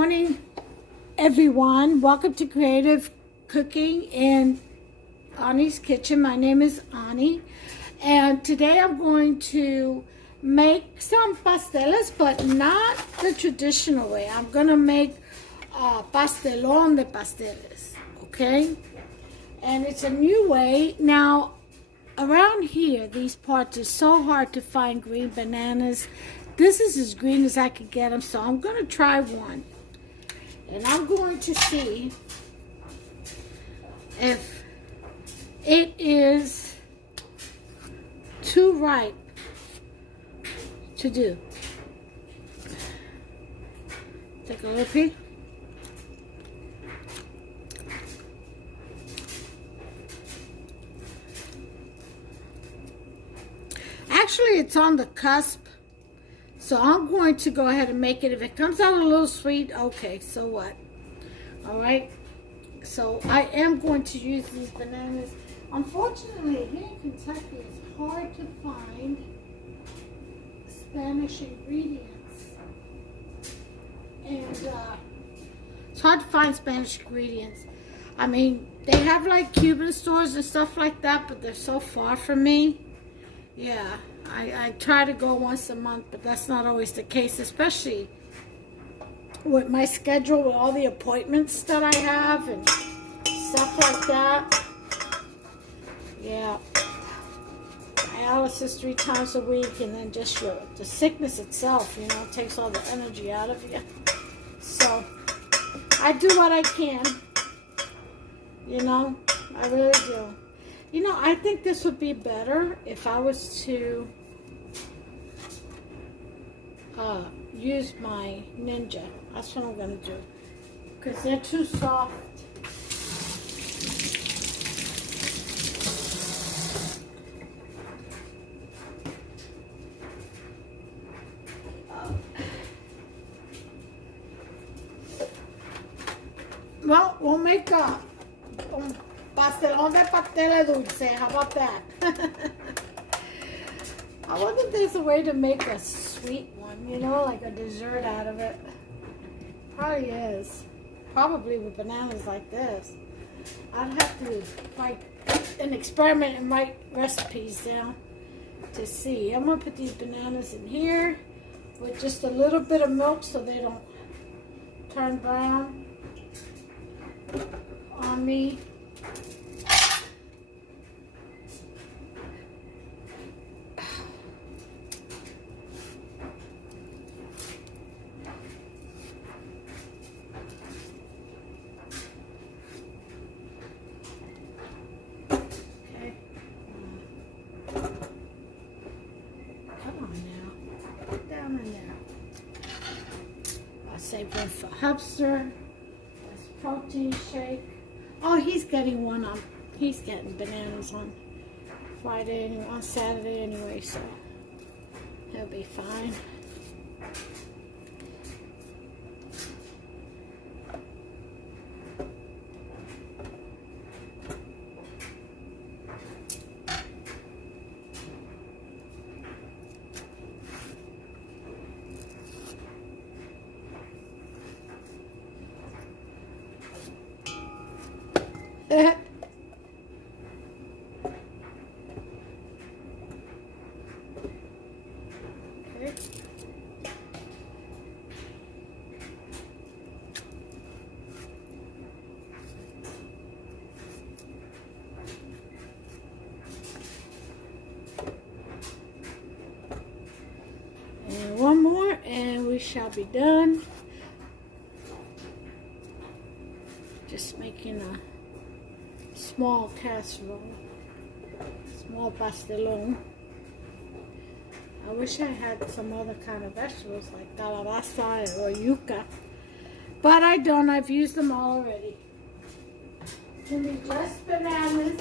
morning, everyone. Welcome to Creative Cooking in Ani's Kitchen. My name is Ani, and today I'm going to make some pasteles, but not the traditional way. I'm going to make pastelón de pasteles, okay? And it's a new way. Now, around here, these parts are so hard to find green bananas. This is as green as I could get them, so I'm going to try one. And I'm going to see if it is too ripe to do. Take a little peek. Actually, it's on the cusp. So I'm going to go ahead and make it. If it comes out a little sweet, okay, so what? All right. So I am going to use these bananas. Unfortunately, here in Kentucky, it's hard to find Spanish ingredients. And it's hard to find Spanish ingredients. I mean, they have like Cuban stores and stuff like that, but they're so far from me. Yeah. I try to go once a month, but that's not always the case, especially with my schedule, with all the appointments that I have and stuff like that. Yeah. Dialysis 3 times a week, and then just the sickness itself, you know, takes all the energy out of you. So, I do what I can. You know, I really do. You know, I think this would be better if I was to use my Ninja. That's what I'm going to do. Because they're too soft. Well, we'll make a pastelón de pasteles dulce. How about that? I wonder if there's a way to make a sweet one, you know, like a dessert out of it. Probably is. Probably with bananas like this. I'd have to write an experiment and write recipes down to see. I'm going to put these bananas in here with just a little bit of milk so they don't turn brown on me. Save one for Hubster. That's protein shake. Oh, he's getting one on. He's getting bananas on Friday anyway, on Saturday anyway, so he'll be fine. Okay. And one more, and we shall be done. Just making a small casserole, small pastelón. I wish I had some other kind of vegetables like calabaza or yuca, but I don't. I've used them all already. It's going to be just bananas.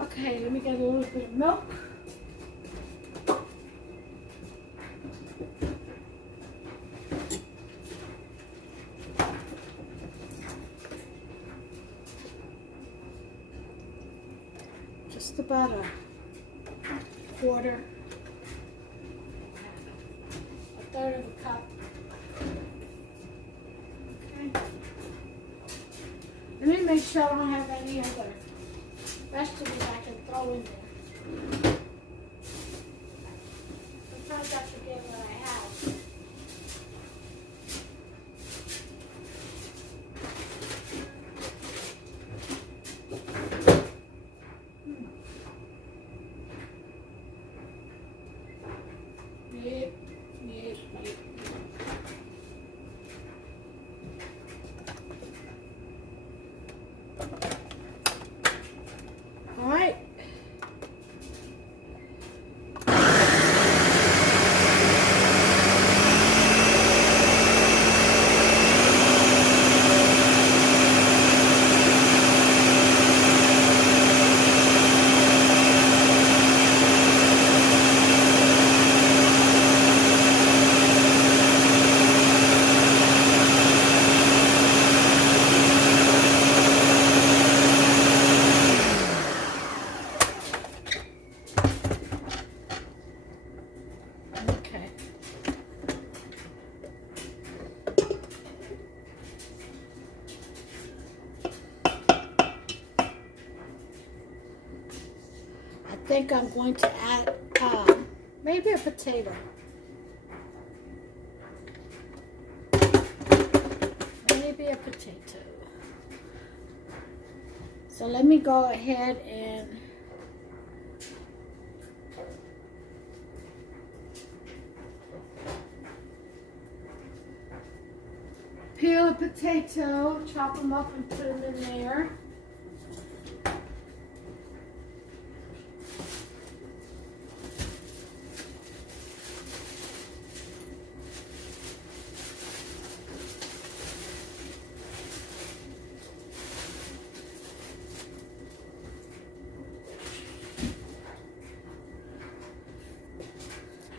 Okay, let me get a little bit of milk. about a quarter, a third of a cup. Okay. Let me make sure I don't have any other vegetables I can throw in there. Sometimes I forget what I have. Yep. All right. Okay. I think I'm going to add maybe a potato. Maybe a potato. So let me go ahead and peel a potato, chop them up and put them in there.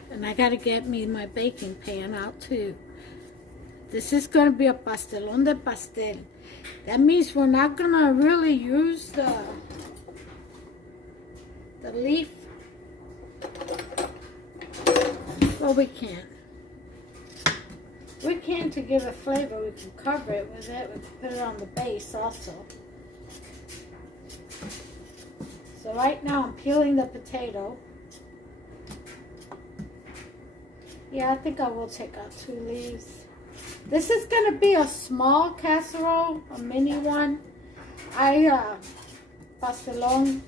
And I gotta get me my baking pan out too. This is gonna be a pastelón de pastel. That means we're not gonna really use the leaf. Well, we can. We can to give it flavor. We can cover it with it. We can put it on the base also. So right now I'm peeling the potato. Yeah, I think I will take out 2 leaves. This is going to be a small casserole, a mini one. Pastelón,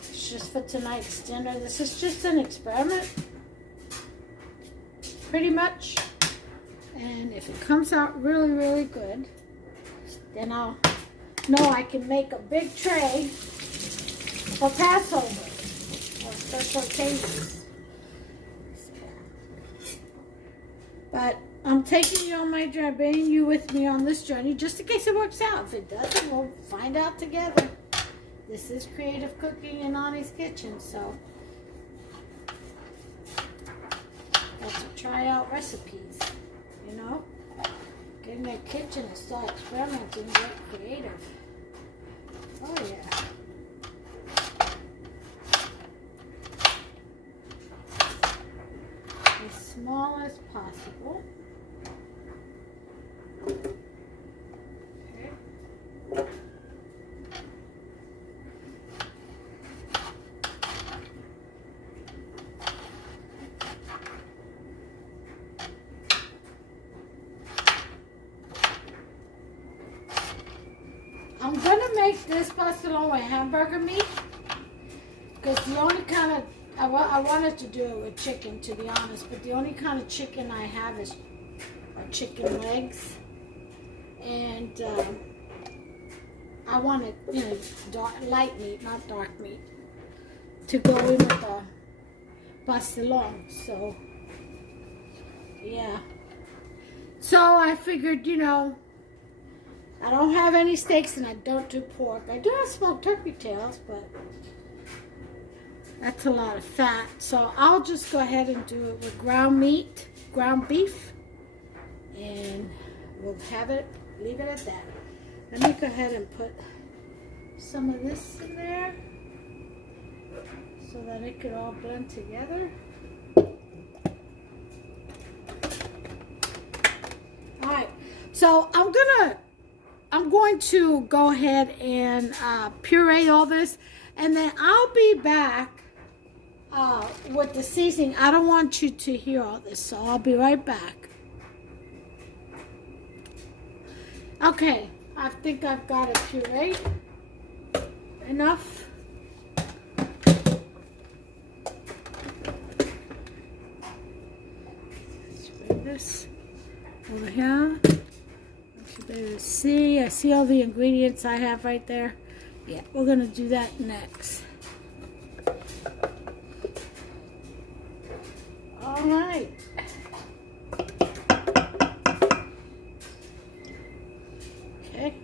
it's just for tonight's dinner. This is just an experiment, pretty much. And if it comes out really, really good, then I'll know I can make a big tray for Passover or special occasions. But I'm taking you on my journey, bringing you with me on this journey, just in case it works out. If it doesn't, we'll find out together. This is creative cooking in Annie's kitchen, so got to try out recipes, you know. Get in their kitchen and start experimenting, get creative. Oh yeah. As small as possible. Okay. I'm gonna make this pastelón with hamburger meat because the only kind of I wanted to do it with chicken, to be honest, but the only kind of chicken I have is chicken legs, and I wanted, you know, light meat, not dark meat, to go in with the pastelón. So yeah, so I figured, you know, I don't have any steaks and I don't do pork. I do have smoked turkey tails, but that's a lot of fat. So I'll just go ahead and do it with ground meat, ground beef, and we'll have it, leave it at that. Let me go ahead and put some of this in there. so that it could all blend together. All right, so I'm going to go ahead and puree all this, and then I'll be back with the seasoning. I don't want you to hear all this, so I'll be right back. Okay, I think I've got it pureed enough. Let's bring this over here. Let's see, I see all the ingredients I have right there. Yeah, we're gonna do that next. All right. Okay.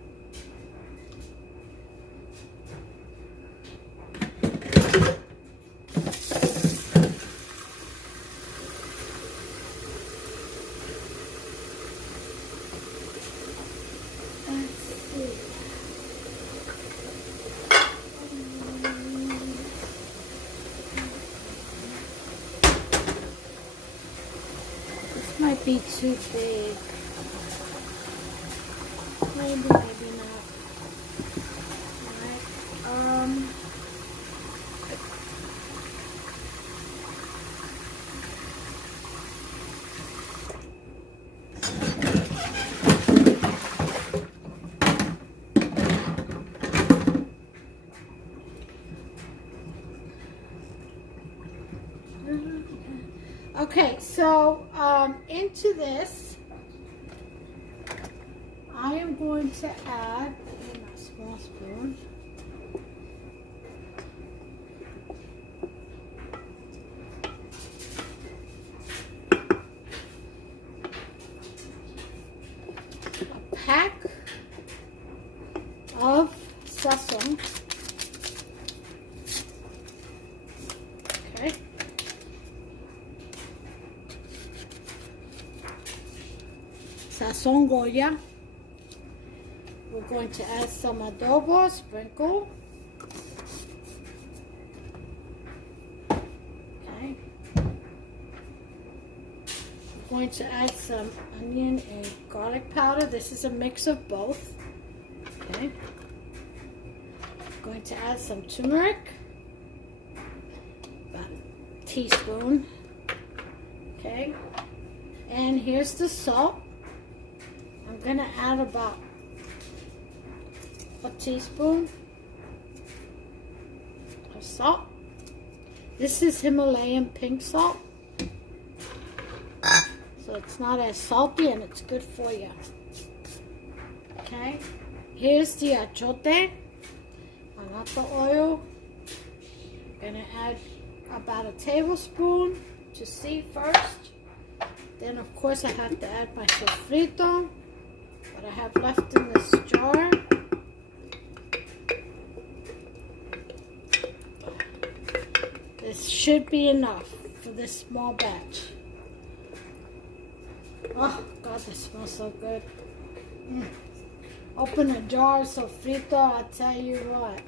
Might be too big. Maybe, maybe not. Alright. Okay, so into this, I am going to add in a small spoon. A pack of sesame. Okay. Sazon Goya. We're going to add some adobo, sprinkle. Okay. We're going to add some onion and garlic powder. This is a mix of both. Okay. Going to add some turmeric. About a teaspoon. Okay. And here's the salt. I'm going to add about a teaspoon of salt. This is Himalayan pink salt. So it's not as salty and it's good for you. Okay. Here's the achote. Another oil. I'm going to add about a tablespoon to see first. Then of course I have to add my sofrito. What I have left in this jar. This should be enough for this small batch. Oh God, this smells so good. Open a jar of sofrito, I'll tell you what.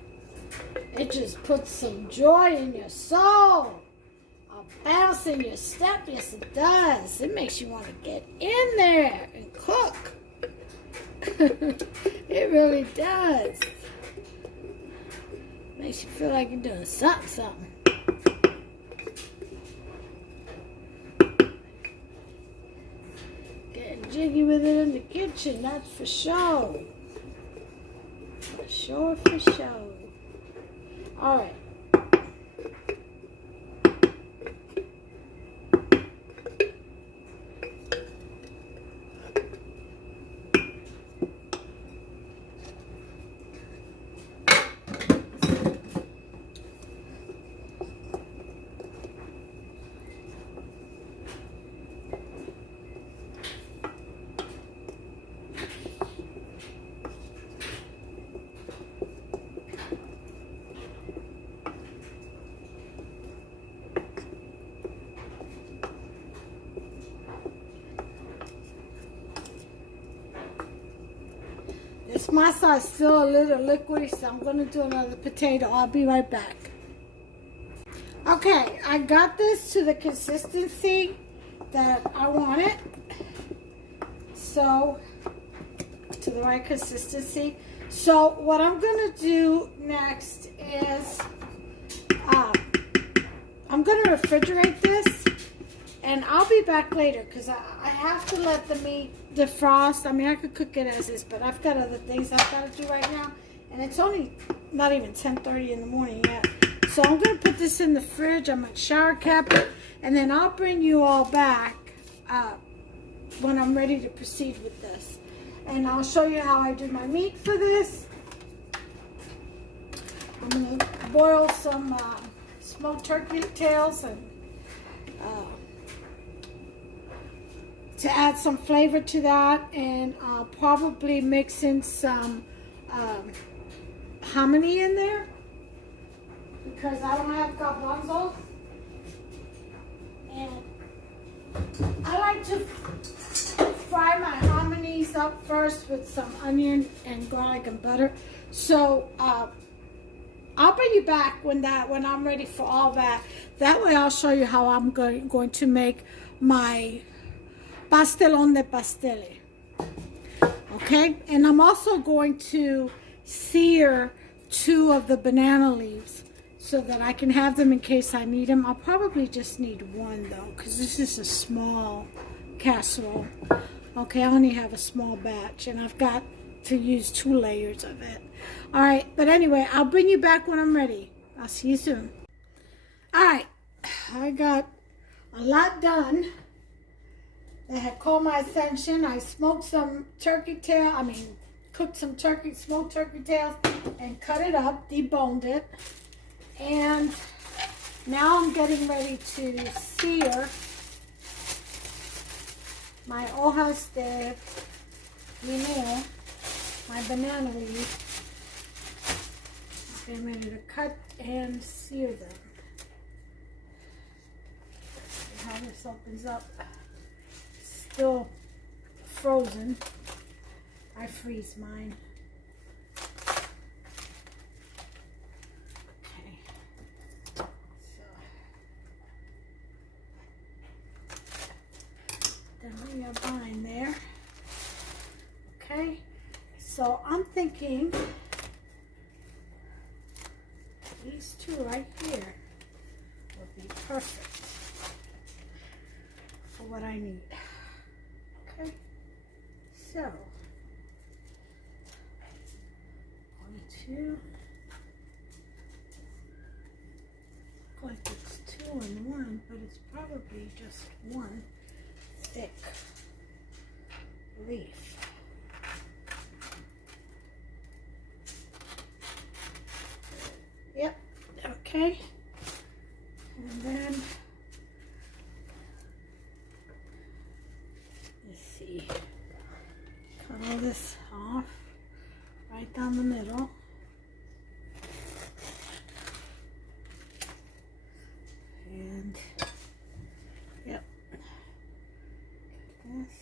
It just puts some joy in your soul. A bounce in your step, yes it does. It makes you want to get in there and cook. It really does. Makes you feel like you're doing something. Getting jiggy with it in the kitchen, that's for sure. For sure, for sure. Alright. This masa is still a little liquidy, so I'm going to do another potato. I'll be right back. Okay, I got this to the consistency that I want it. So, to the right consistency. So, what I'm going to do next is I'm going to refrigerate this. And I'll be back later because I have to let the meat defrost. I mean, I could cook it as is, but I've got other things I've got to do right now. And it's only not even 10:30 in the morning yet. So I'm going to put this in the fridge. I'm going to shower cap it. And then I'll bring you all back when I'm ready to proceed with this. And I'll show you how I do my meat for this. I'm going to boil some smoked turkey tails and to add some flavor to that, and I'll probably mix in some hominy in there because I don't have garbanzos. And I like to fry my hominies up first with some onion and garlic and butter. So I'll bring you back when I'm ready for all that. That way I'll show you how I'm going to make my pastelón de pastele. Okay, and I'm also going to sear 2 of the banana leaves so that I can have them in case I need them. I'll probably just need 1 though, because this is a small casserole. Okay, I only have a small batch and I've got to use 2 layers of it. All right, but anyway, I'll bring you back when I'm ready. I'll see you soon. All right, I got a lot done that had caught my attention. I smoked some cooked some smoked turkey tails and cut it up, deboned it. And now I'm getting ready to sear my hojas de guineo, my banana leaf. I'm ready to cut and sear them. Let's see how this opens up. Still frozen. I freeze mine. Okay. So then we have mine there. Okay. So I'm thinking these 2 right here would be perfect for what I need. Okay, so 1, 2. Look like it's 2 in 1, but it's probably just 1 thick leaf. Yep. Okay. And then cut all this off right down the middle. And yep. Cut this.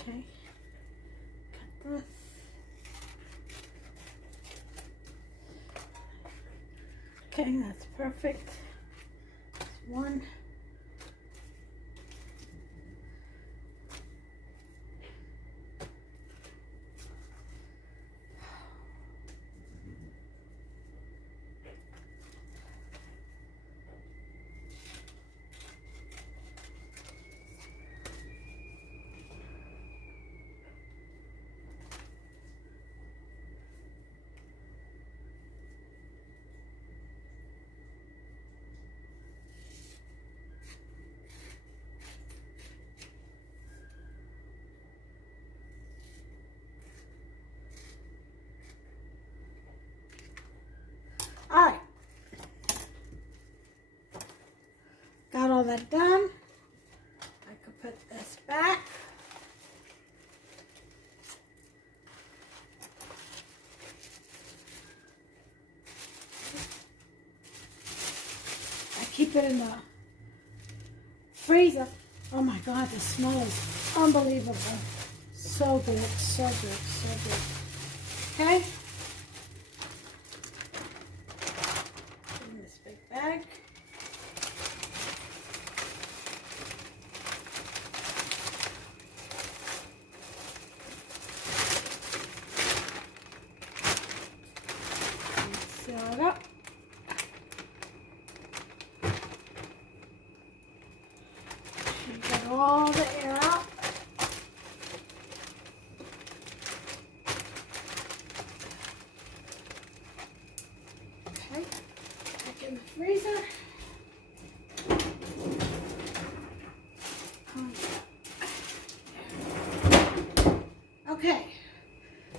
Okay. Cut this. Okay, that's perfect. That's 1. All right, got all that done. I could put this back. I keep it in the freezer. Oh my God, the smell is unbelievable. so good, so good, so good. Okay. In this big bag. Seal it up. Get all the air out. Okay, back in the freezer. Okay,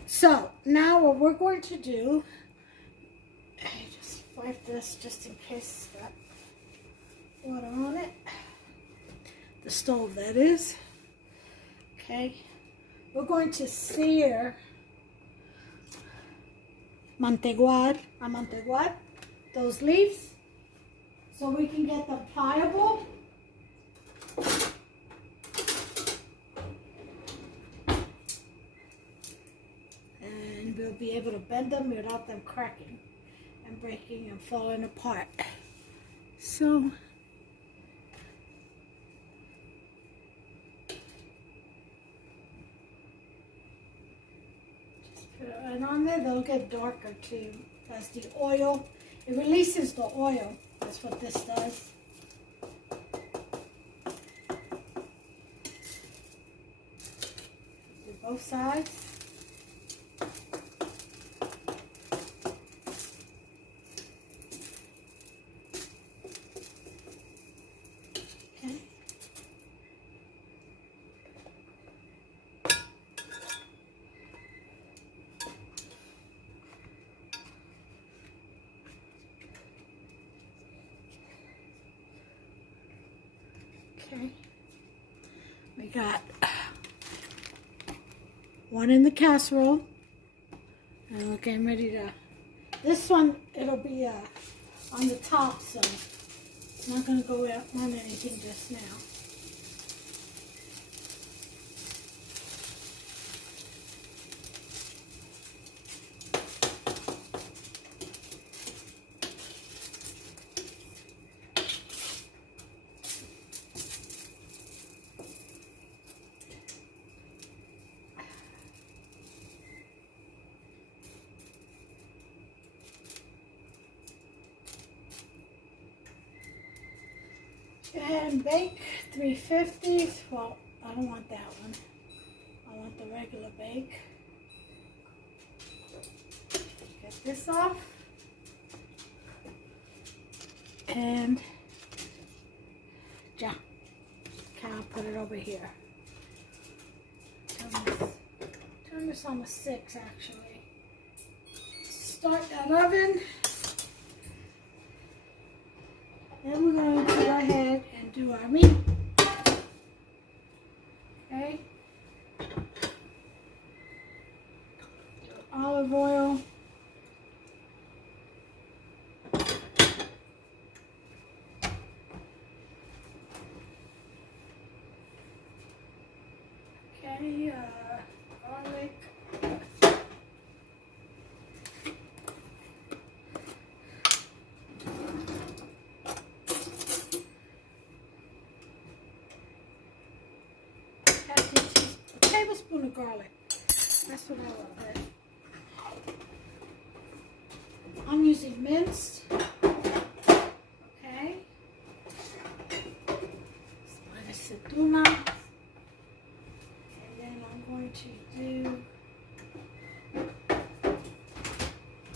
so now what we're going to do, I just wipe this just in case it's got water on it. The stove, that is. Okay, we're going to sear amanteguar, those leaves, so we can get them pliable. And we'll be able to bend them without them cracking and breaking and falling apart. So, put it right on there. They'll get darker too as the oil, it releases the oil. That's what this does. Do both sides. Okay. Okay, we got one in the casserole, and we're getting ready to, this one, it'll be on the top, so it's not going to go on anything just now. Go ahead and bake 350. Well, I don't want that one. I want the regular bake. Get this off. And yeah, kind of put it over here. Turn this on the 6 actually. Start that oven. Then we're going to go ahead and do our meat. Okay. Olive oil. Okay, garlic. A tablespoon of garlic. That's what I want. I'm using minced. Okay. Tuna. And then I'm going to do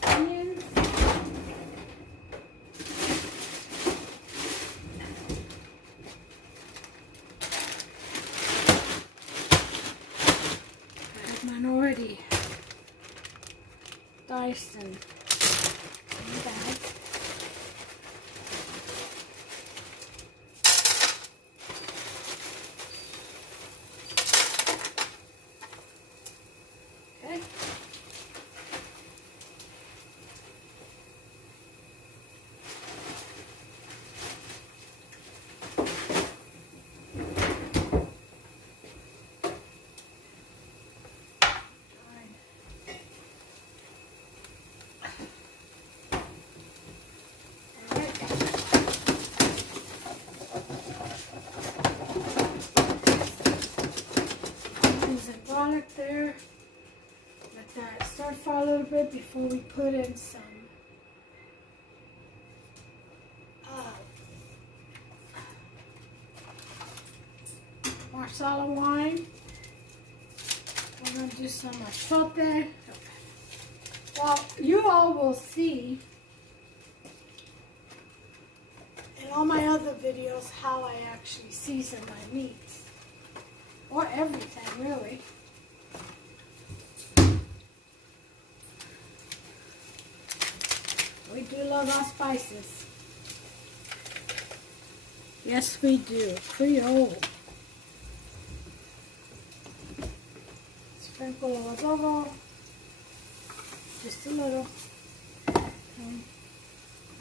onions. I have mine already diced and bag. Okay. Garlic there. Let that stir fry a little bit before we put in some marsala wine. We're going to do some achiote. Well, you all will see in all my other videos how I actually season my meats. Or everything, really. We do love our spices. Yes, we do. Creole. Sprinkle of adobo. Just a little. Okay.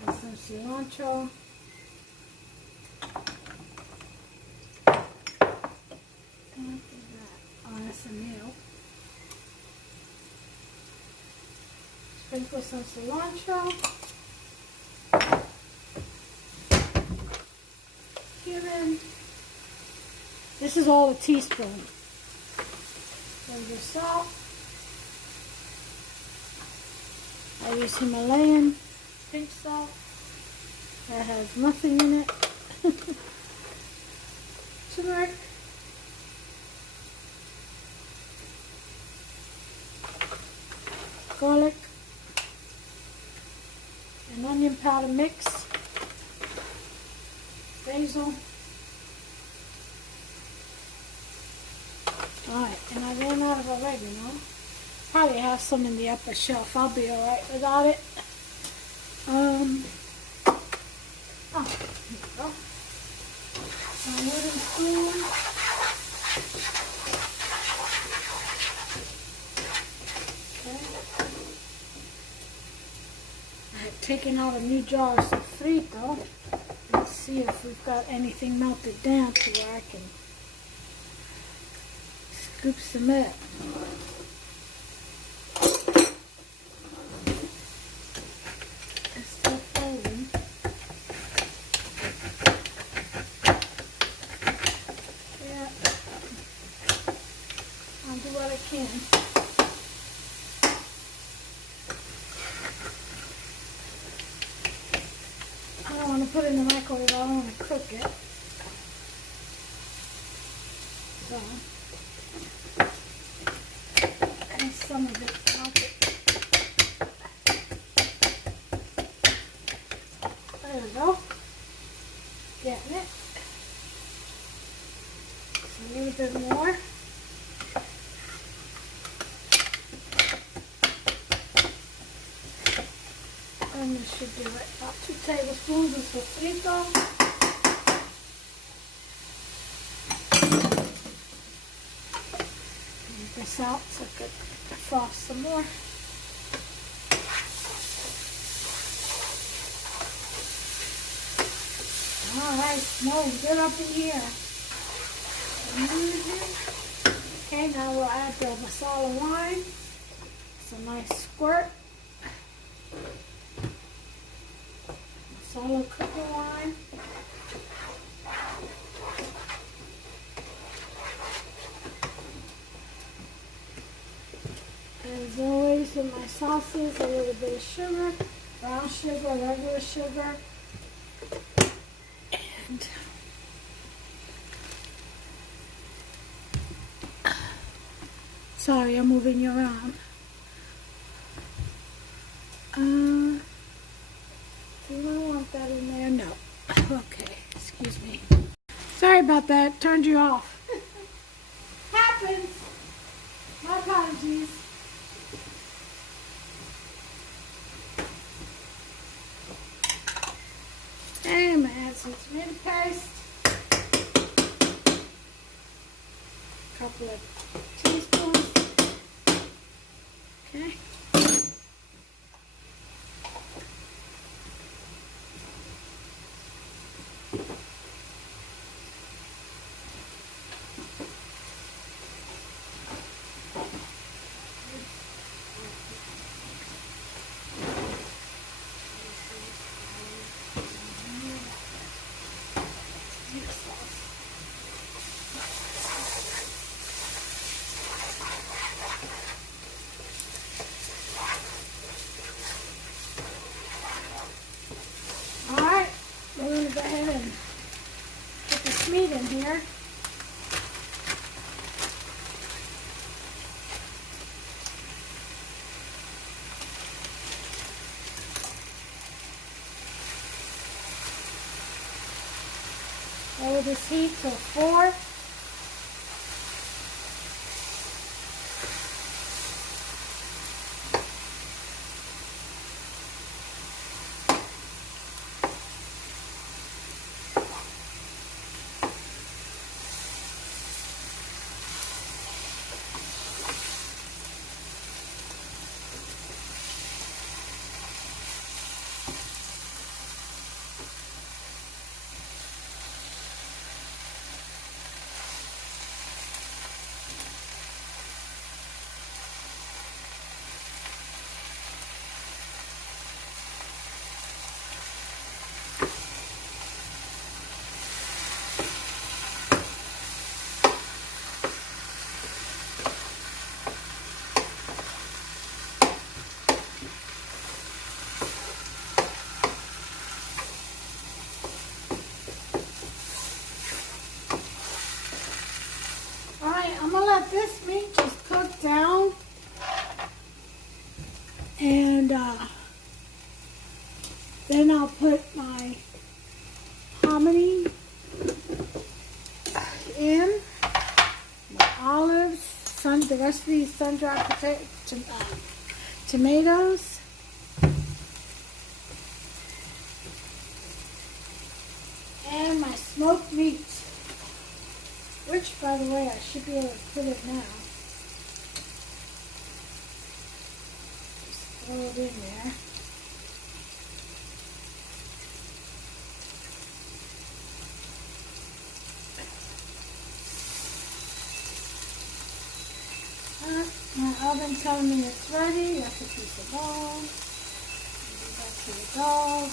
And some cilantro. Oh, that's a meal. Sprinkle some cilantro. Cumin. This is all a teaspoon. There's your salt. I use Himalayan pink salt. That has nothing in it. Turmeric. Garlic. An onion powder mix. Basil. Alright, and I ran out of oregano. Probably have some in the upper shelf. I'll be alright without it. Oh, here we go. My wooden spoon. Okay. I've taken out a new jar of sofrito. Let's see if we've got anything melted down to where I can scoop some up. It's still folding. Yeah. I'll do what I can. I don't want to put it in the microwave, I don't want to cook it. So, and some of it melted. There we go. Getting it. Just a little bit more. And this should do it. About 2 tablespoons of sofrito. Take this out so I could frost some more. Alright, smells good up in here. Okay, now we'll add the masala wine. It's a nice squirt. Masala cooking wine. As always with my sauces, a little bit of sugar, brown sugar, regular sugar, and sorry, I'm moving you around. Do I want that in there? No. Okay, excuse me. Sorry about that. Turned you off. Happens. My apologies. And I'm going to add some tomato paste. A couple of teaspoons. Okay. here. Lower this heat to 4. I'm gonna let this meat just cook down, and then I'll put my hominy in, my olives, the rest of these sun-dried tomatoes, and my smoked meat. Which, by the way, I should be able to put it now. Just throw it in there. My oven telling me it's ready. That's a piece of bone. Give that to the dog.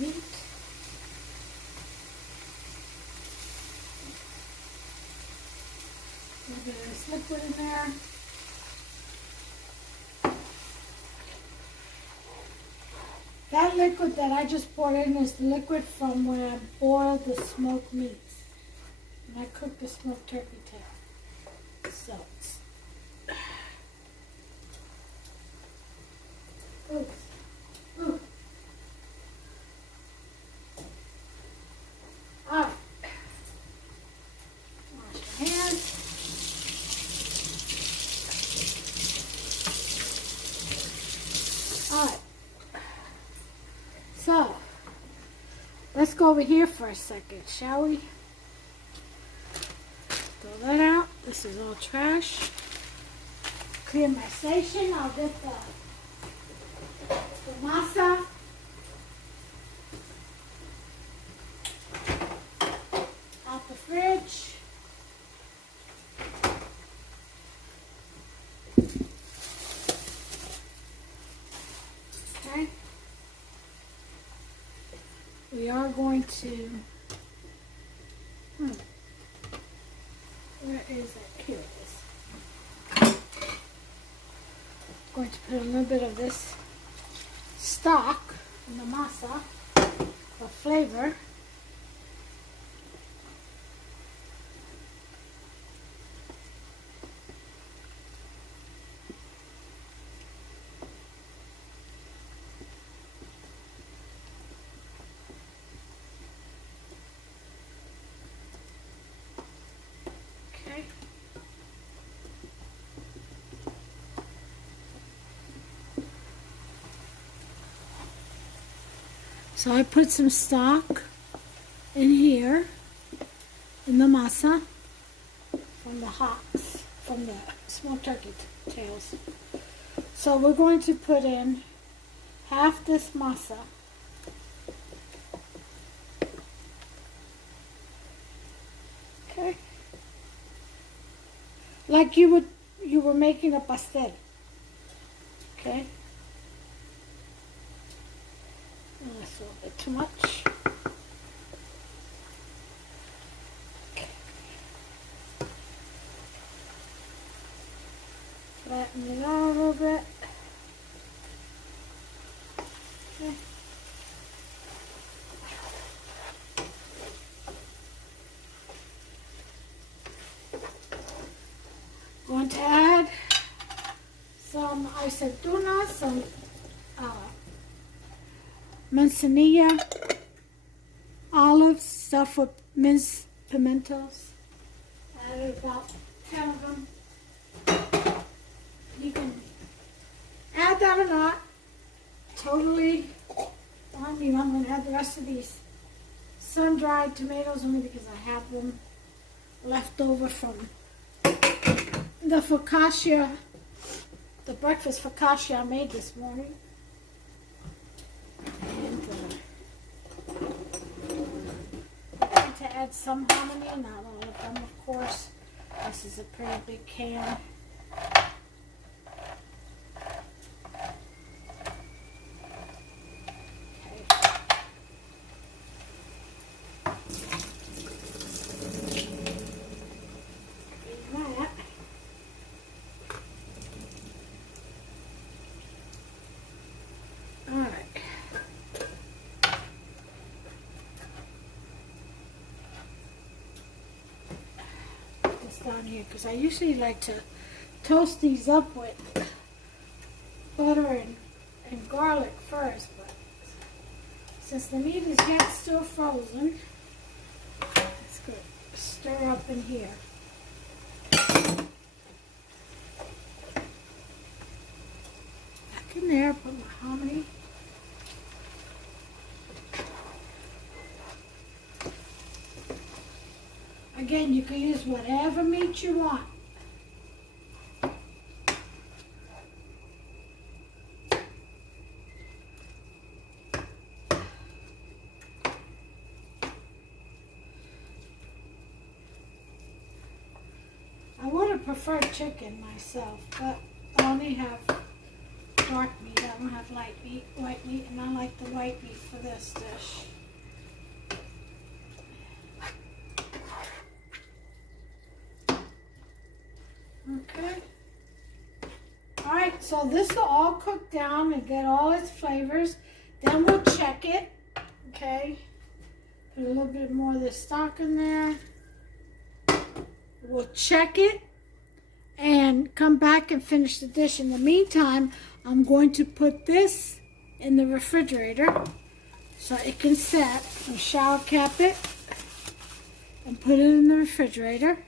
Meat. A little bit of this liquid in there. That liquid that I just poured in is the liquid from when I boiled the smoked meats. And I cooked the smoked turkey tail. So it's... Oops. Ooh. Alright. Wash your hands. Alright. So, let's go over here for a second, shall we? Throw that out. This is all trash. Clear my station. I'll get the masa. Out the fridge. Okay. We are going to, where is it? Here it is. Going to put a little bit of this stock in the masa for flavor. So I put some stock in here, in the masa, from the hocks, from the small turkey tails. So we're going to put in half this masa. Okay. Like you were making a pastel. Okay. That's a little bit too much. Okay. Flatten it out a little bit. Okay. Going to add some aceituna, some manzanilla, olives, stuffed with minced pimentos. Added about 10 of them. You can add that or not. Totally on you. I'm going to add the rest of these sun-dried tomatoes only because I have them left over from the focaccia, the breakfast focaccia I made this morning. And I'm going to add some hominy, not all of them, of course. This is a pretty big can. Down here because I usually like to toast these up with butter and garlic first, but since the meat is yet still frozen, it's good. Stir up in here. Back in there, put my hominy. Again, you can use whatever meat you want. I would have preferred chicken myself, but I only have dark meat. I don't have light meat, white meat, and I like the white meat for this dish. Okay. Alright, so this will all cook down and get all its flavors. Then we'll check it. Okay. Put a little bit more of this stock in there. We'll check it and come back and finish the dish. In the meantime, I'm going to put this in the refrigerator so it can set. I'll shower cap it and put it in the refrigerator,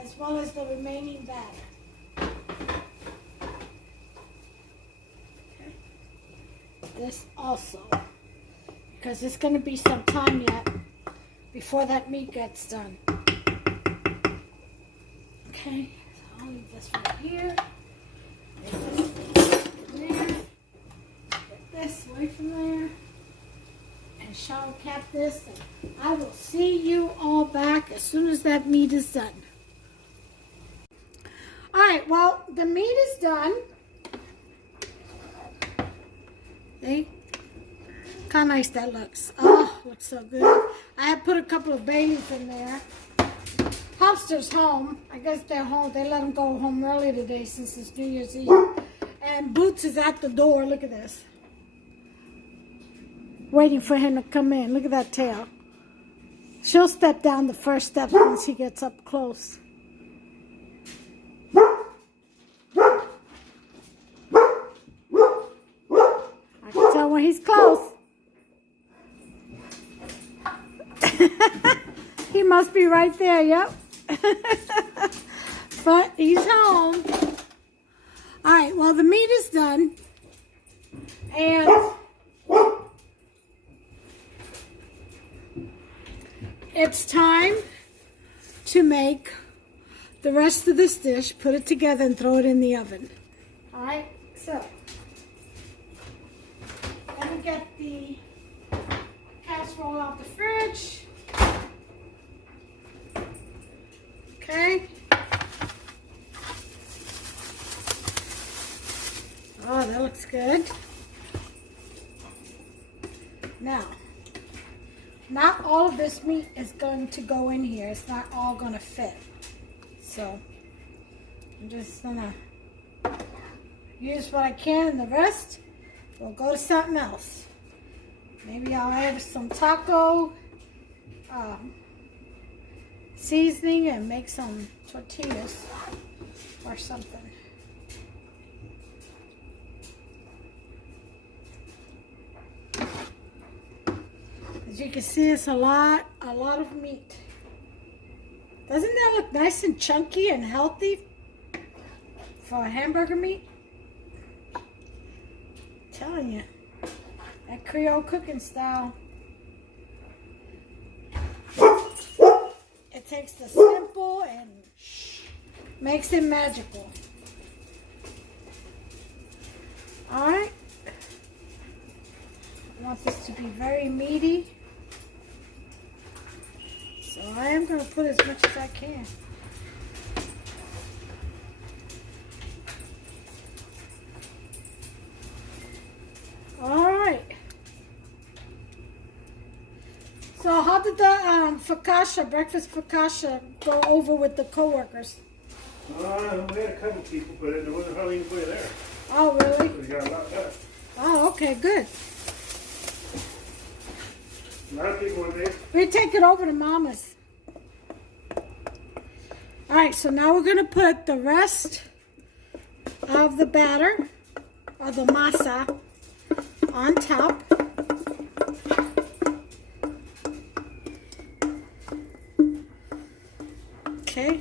as well as the remaining batter. Okay. This also, because it's going to be some time yet before that meat gets done. Okay, so I'll leave this right here. Get this away from there. And shower cap this. And I will see you all back as soon as that meat is done. Alright, well, the meat is done. See? How nice that looks. Oh, looks so good. I have put a couple of bay leaves in there. Hopster's home. I guess they're home. They let him go home early today since it's New Year's Eve. And Boots is at the door. Look at this. Waiting for him to come in. Look at that tail. She'll step down the first step once he gets up close. I can tell when he's close. He must be right there, yep. But he's home. Alright, well, the meat is done. And it's time to make the rest of this dish, put it together and throw it in the oven. All right, so let me get the casserole out the fridge. Okay. Oh, that looks good. Now, not all of this meat is going to go in here. It's not all going to fit. So, I'm just going to use what I can, and the rest will go to something else. Maybe I'll add some taco seasoning and make some tortillas or something. As you can see, it's a lot of meat. Doesn't that look nice and chunky and healthy for a hamburger meat? I'm telling you, that Creole cooking style. It takes the simple and makes it magical. All right. I want this to be very meaty. So I am going to put as much as I can. All right. So how did the breakfast focaccia go over with the coworkers? We had a couple people, but there wasn't hardly anybody there. Oh, really? We got a lot done. Oh, okay, good. A lot of people were there. We take it over to Mama's. All right, so now we're going to put the rest of the batter, or the masa, on top. Okay.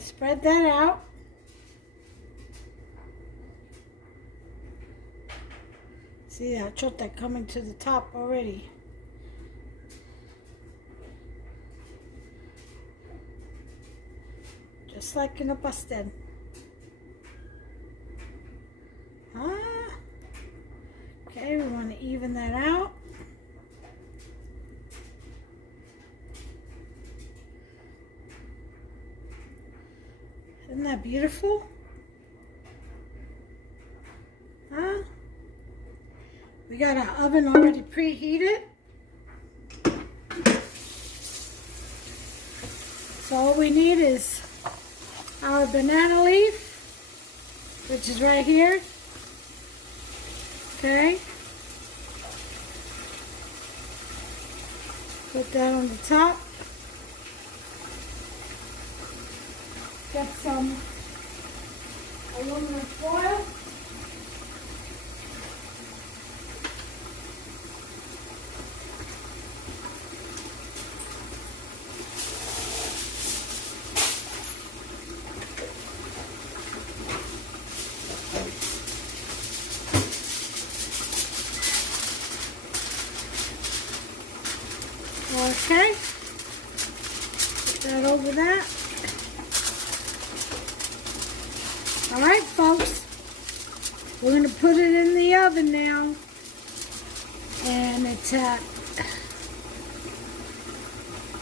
Spread that out. See that chota coming to the top already. Just like in a pastel. Okay, we want to even that out. Isn't that beautiful? Huh? We got our oven already preheated. So all we need is our banana leaf, which is right here. Okay. Put that on the top. Get some aluminum foil. Okay. Put that over that. All right, folks, we're going to put it in the oven now, and it's at,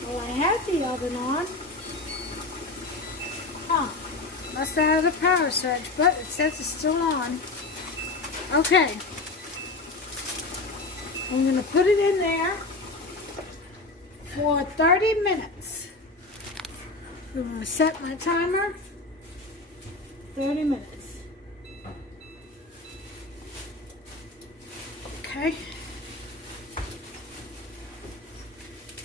well, I had the oven on, must have had a power surge, but it says it's still on. Okay, I'm going to put it in there for 30 minutes. I'm going to set my timer. 30 minutes. Okay.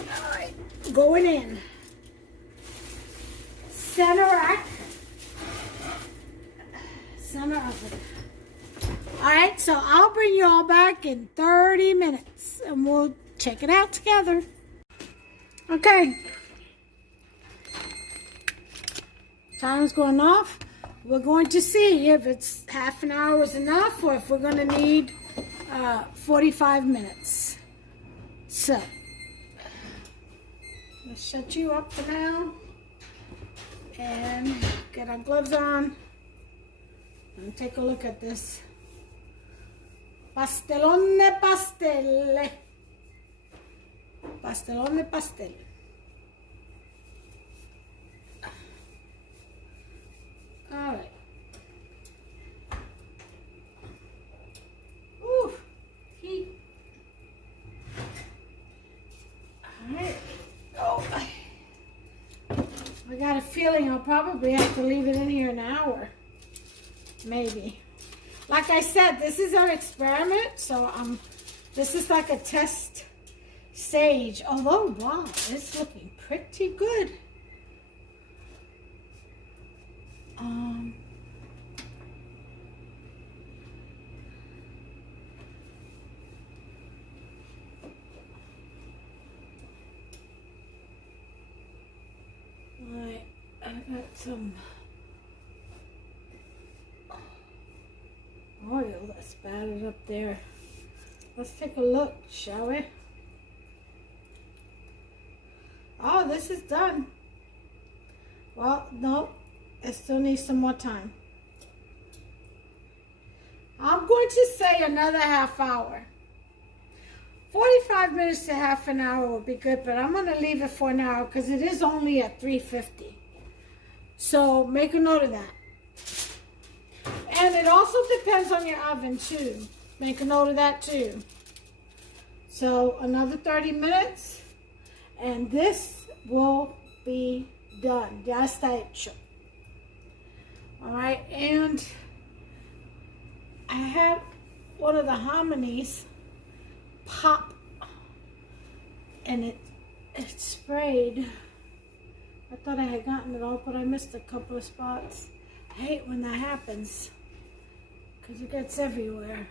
All right, going in. Center rack. Center oven. All right, so I'll bring you all back in 30 minutes and we'll check it out together. Okay. Timer's going off. We're going to see if it's half an hour is enough or if we're going to need 45 minutes. So, let's shut you up for now and get our gloves on and take a look at this. Pastelone pastelle. Pastelone pastel. All right. Ooh, heat. All right. Oh, I got a feeling I'll probably have to leave it in here an hour. Maybe. Like I said, this is an experiment, so this is like a test stage. Although, wow, it's looking pretty good. Alright, I got some oil that's spattered up there. Let's take a look, shall we? Oh, this is done. Well, no, it still needs some more time. I'm going to say another half hour. 45 minutes to half an hour would be good, but I'm going to leave it for an hour because it is only at 350. So make a note of that. And it also depends on your oven too. Make a note of that too. So another 30 minutes and this will be done. Ya está hecho. Alright, and I have one of the hominies pop and it sprayed. I thought I had gotten it all, but I missed a couple of spots. I hate when that happens because it gets everywhere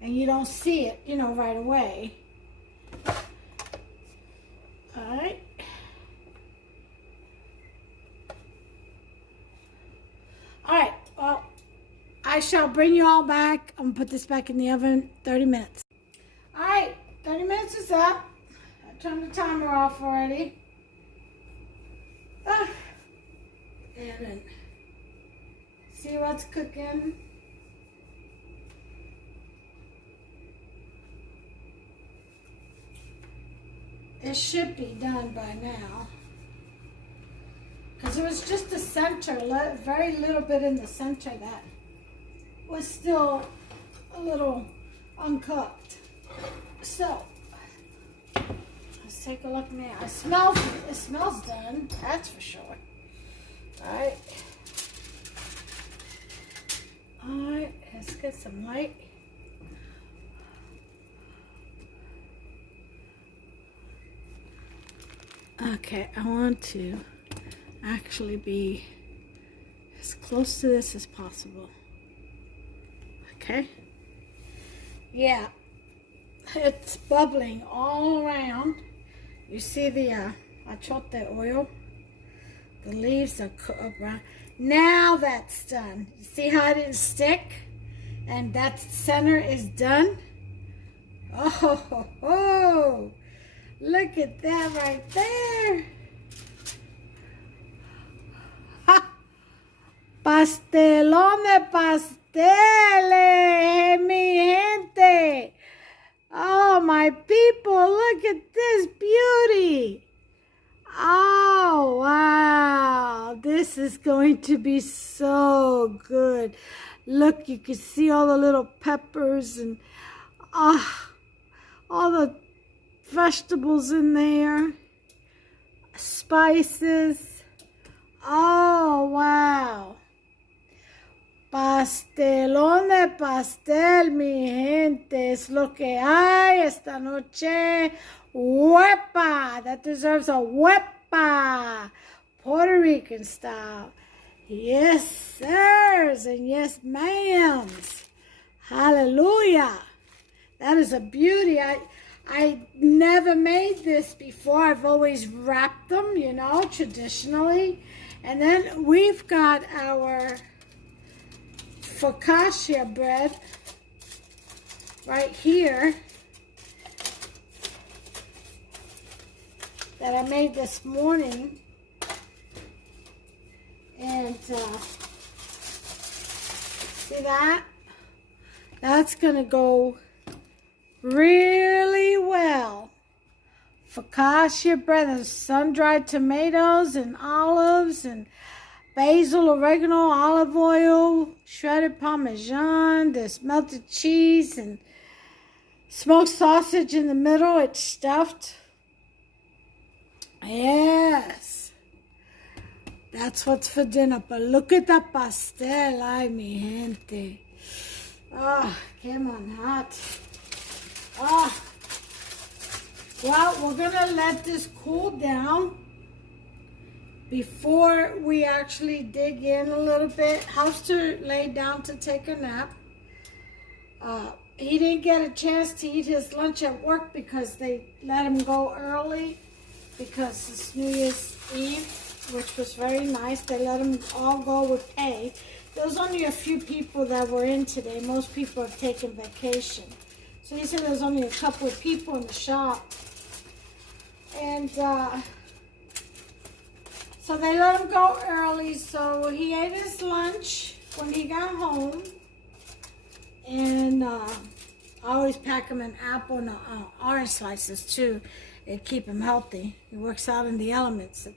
and you don't see it, you know, right away. Alright. Alright, well, I shall bring you all back. I'm going to put this back in the oven 30 minutes. Alright, 30 minutes is up. I turned the timer off already. And then see what's cooking. It should be done by now. Because it was just the center, very little bit in the center that was still a little uncooked. So, let's take a look now. It smells done, that's for sure. Alright. Alright, let's get some light. Okay, I want to actually be as close to this as possible. Okay? Yeah, it's bubbling all around. You see the achote oil? The leaves are brown. Now that's done. You see how it didn't stick? And that center is done? Oh, ho, ho. Look at that right there. Ha! Pastelón de pasteles, mi gente. Oh, my people, look at this beauty. Oh, wow. This is going to be so good. Look, you can see all the little peppers and all the vegetables in there. Spices. Oh, wow. Pastelón de pastel, mi gente. Es lo que hay esta noche. Huepa. That deserves a huepa. Puerto Rican style. Yes, sirs, and yes, ma'ams. Hallelujah. That is a beauty. I never made this before. I've always wrapped them, you know, traditionally. And then we've got our focaccia bread right here that I made this morning. And see that? That's gonna go really well. Focaccia bread and sun-dried tomatoes and olives and basil, oregano, olive oil, shredded parmesan, there's melted cheese and smoked sausage in the middle. It's stuffed. Yes. That's what's for dinner. But look at the pastel, ay mi gente. Ah, come on, hot. Ah. Well, we're gonna let this cool down before we actually dig in a little bit. Houster laid down to take a nap. He didn't get a chance to eat his lunch at work because they let him go early because it's New Year's Eve, which was very nice. They let them all go with pay. There was only a few people that were in today. Most people have taken vacation. So he said there was only a couple of people in the shop. And so they let him go early. So he ate his lunch when he got home. And I always pack him an apple and orange slices too. It keep him healthy. He works out in the elements.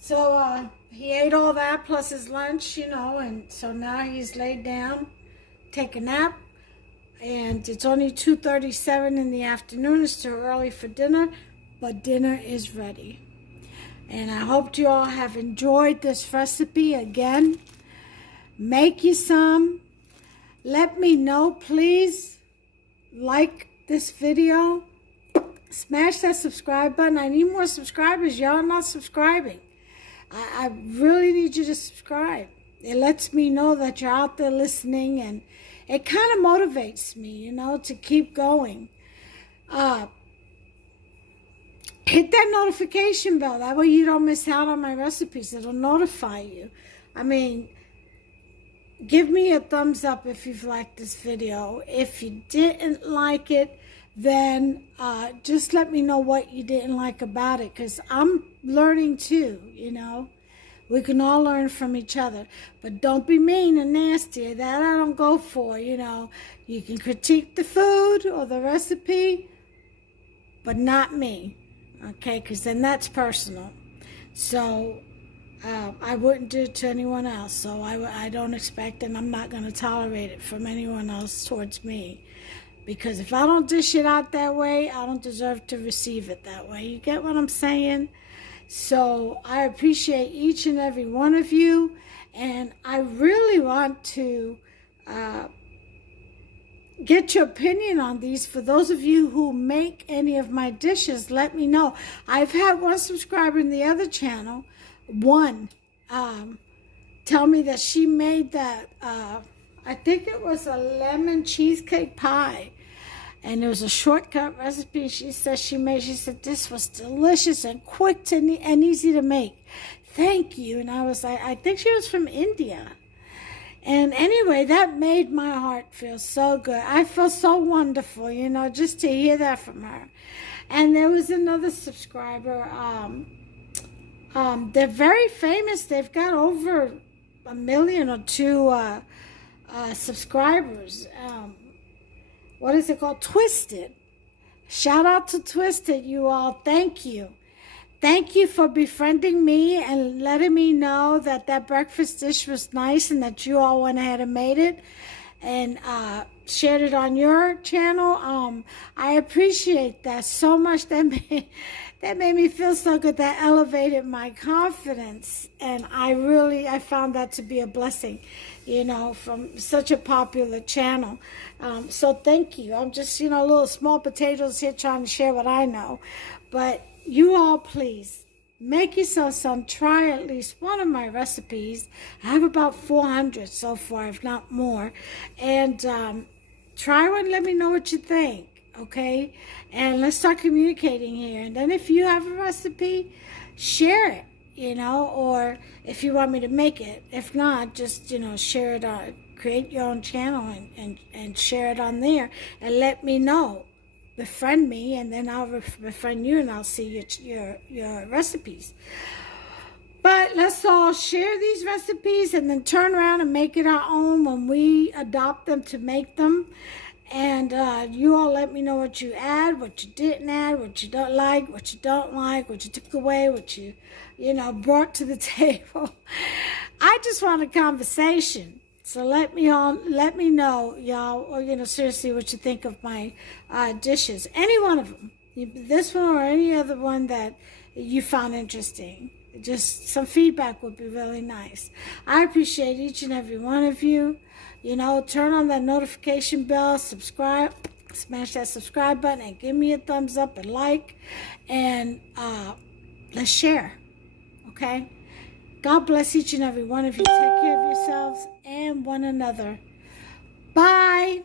So he ate all that plus his lunch, you know, and so now he's laid down, take a nap, and it's only 2:37 in the afternoon. It's too early for dinner, but dinner is ready. And I hope you all have enjoyed this recipe again. Make you some. Let me know, please. Like this video. Smash that subscribe button. I need more subscribers. Y'all are not subscribing. I really need you to subscribe. It lets me know that you're out there listening, and it kind of motivates me, you know, to keep going. Hit that notification bell. That way you don't miss out on my recipes. It'll notify you. I mean, give me a thumbs up if you've liked this video. If you didn't like it, then just let me know what you didn't like about it, because I'm learning too, you know. We can all learn from each other. But don't be mean and nasty. That I don't go for, you know. You can critique the food or the recipe, but not me, okay? Because then that's personal. So I wouldn't do it to anyone else. So I don't expect, and I'm not going to tolerate it from anyone else towards me. Because if I don't dish it out that way, I don't deserve to receive it that way. You get what I'm saying? So I appreciate each and every one of you. And I really want to get your opinion on these. For those of you who make any of my dishes, let me know. I've had one subscriber in the other channel, tell me that she made that, I think it was a lemon cheesecake pie. And it was a shortcut recipe. She said she said this was delicious and quick and easy to make. Thank you. And I was like, I think she was from India. And anyway, that made my heart feel so good. I feel so wonderful, you know, just to hear that from her. And there was another subscriber. They're very famous. They've got over 1 million or 2 subscribers. What is it called? Twisted. Shout out to Twisted, you all. Thank you. Thank you for befriending me and letting me know that that breakfast dish was nice and that you all went ahead and made it and shared it on your channel. I appreciate that so much. That made me feel so good. That elevated my confidence, and I found that to be a blessing, you know, from such a popular channel. So thank you. I'm just, you know, little small potatoes here trying to share what I know. But you all, please, make yourself some. Try at least one of my recipes. I have about 400 so far, if not more. And try one. Let me know what you think. Okay, and let's start communicating here. And then if you have a recipe, share it. Or if you want me to make it. If not, just share it on. Create your own channel and share it on there, and let me know. Befriend me, and then I'll befriend you, and I'll see your recipes. But let's all share these recipes and then turn around and make it our own when we adopt them to make them. And you all let me know what you add, what you didn't add, what you don't like, what you took away, what you brought to the table. I just want a conversation. So let me know, y'all, or seriously, what you think of my dishes. Any one of them, this one or any other one that you found interesting. Just some feedback would be really nice. I appreciate each and every one of you. Turn on that notification bell, subscribe, smash that subscribe button, and give me a thumbs up and like, and let's share. Okay? God bless each and every one of you. Take care of yourselves and one another. Bye.